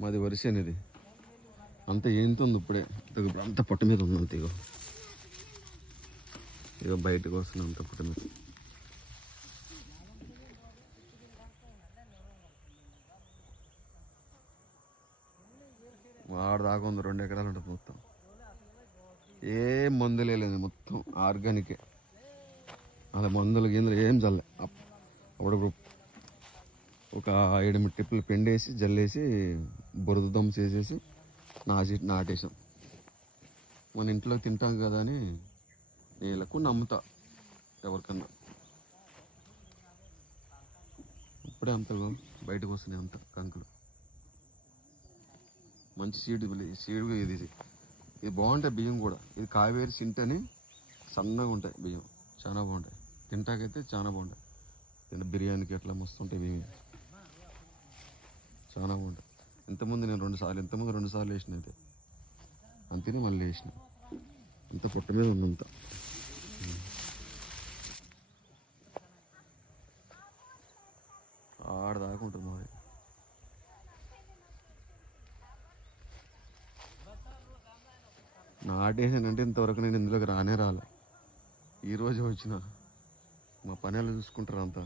మాది వరిసే అనేది అంత ఏంతుంది ఇప్పుడే ఇప్పుడు అంత పొట్ట మీద ఉంది అంత ఇగో బయటకు వస్తుంది అంత పొట్ట మీద. వాడు దాకా ఉంది 2 ఎకరాలు ఉంటుంది మొత్తం. ఏ మందులు వేయలేదు, మొత్తం ఆర్గానికే. అలా మందులు గిందులు ఏం చల్లే. అప్పుడు ఒక 7 ట్రిప్పులు పెండేసి జల్లేసి బురద దమ్ చేసేసి నాటేసాం. మన ఇంట్లో తింటాం కదా అని నీళ్ళకు నమ్ముతా ఎవరికన్నా. ఇప్పుడే అంత బయటకు వస్తున్నాయి అంత కంకులు. మంచి సీడ్ ఇది బాగుంటాయి బియ్యం కూడా. ఇది కావేరి సింట్ అని సన్నగా ఉంటాయి బియ్యం, చాలా బాగుంటాయి. తింటాకైతే చాలా బాగుంటాయి. బిర్యానీకి ఎట్లా మస్తు ఉంటాయి బియ్యం, చాలా బాగుంటాయి. ఇంతకుముందు నేను 2 సార్లు వేసిన. అయితే అంతేనే మళ్ళీ వేసిన. ఇంత పొట్ట మీద ఉన్నంత ఆడదాకా ఉంటుంది మాది. నాటేసానంటే ఇంతవరకు నేను ఇందులోకి రాలే. ఈరోజే వచ్చిన. మా పని వాళ్ళు చూసుకుంటారు అంతా.